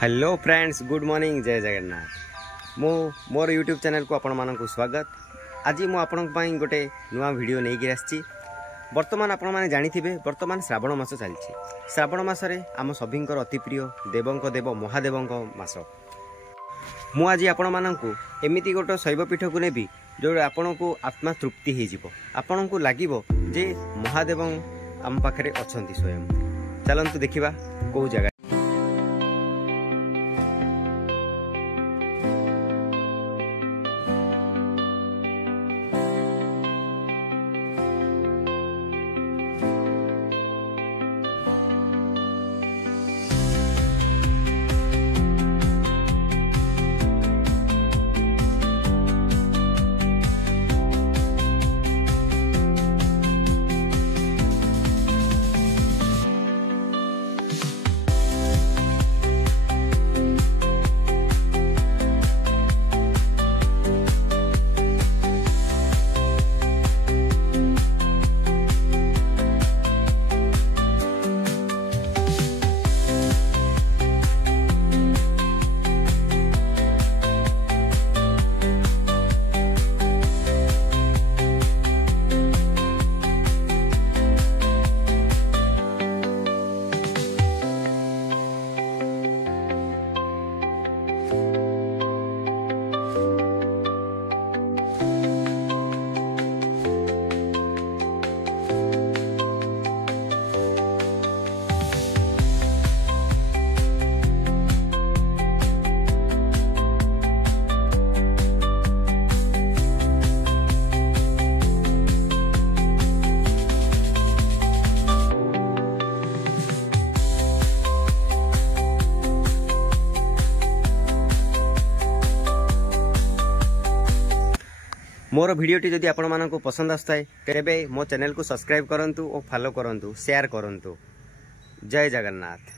Hello friends, good morning, जय जगन्नाथ। मोर YouTube channel को आपण मानक स्वागत। आज मु आपण गोटे नुआ वीडियो नहीं कि आसी। बर्तमान आपण मैंने जानी बर्तमान श्रावण मास चलती। श्रावण मसरे आम सभी अति प्रिय देवंक देव महादेव मास। मु आज आपण मानक एमती गोटे शैवपीठ को नेबी जो आपण को आत्मा तृप्ति आपण को लगे जे महादेव आम पाखे अच्छा स्वयं। चलतु देखा कौ जगह। मोर वीडियोटी जदि आपण मानक पसंद आसए तेरे मो चैनल को सब्सक्राइब करंतु और फॉलो करंतु, शेयर करंतु। जय जगन्नाथ।